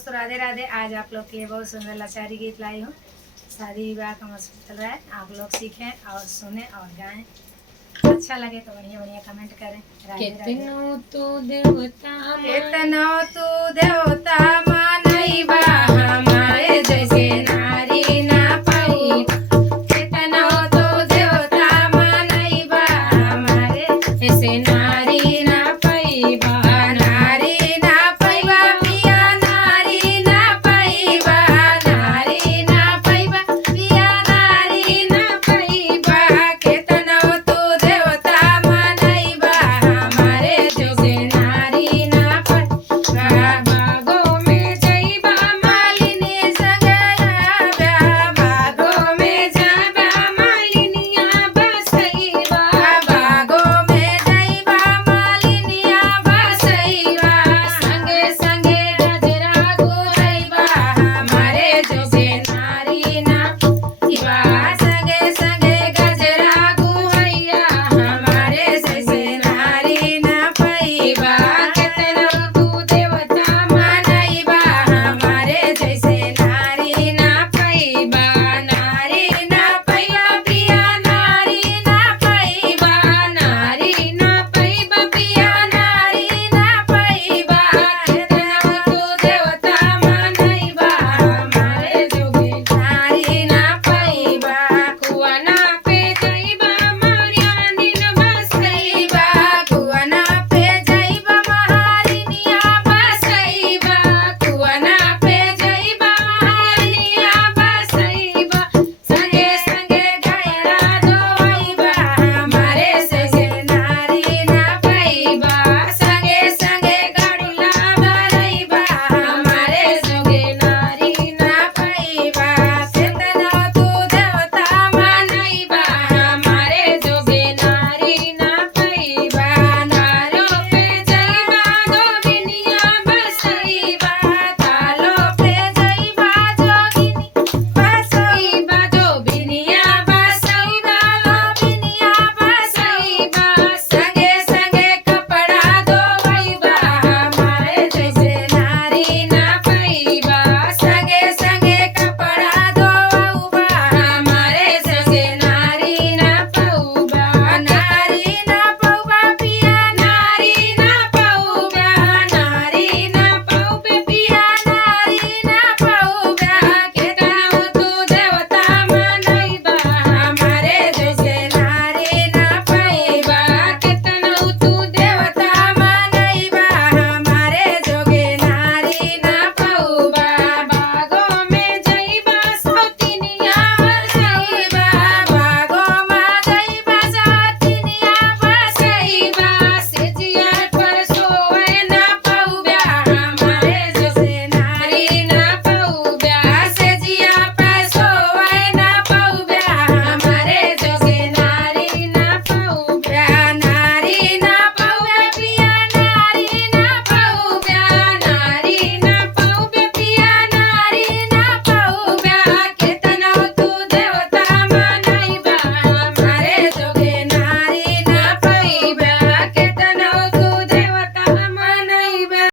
दोस्तों राधे राधे। आज आप लोग के लिए बहुत सुंदर लाचारी गीत लाई हूँ। शादी विवाह का मौसम चल रहा है, आप लोग सीखें और सुने और गाएं। अच्छा लगे तो बढ़िया बढ़िया कमेंट करें। राधे राधे। केतनो तो देवता केतनो तू देवता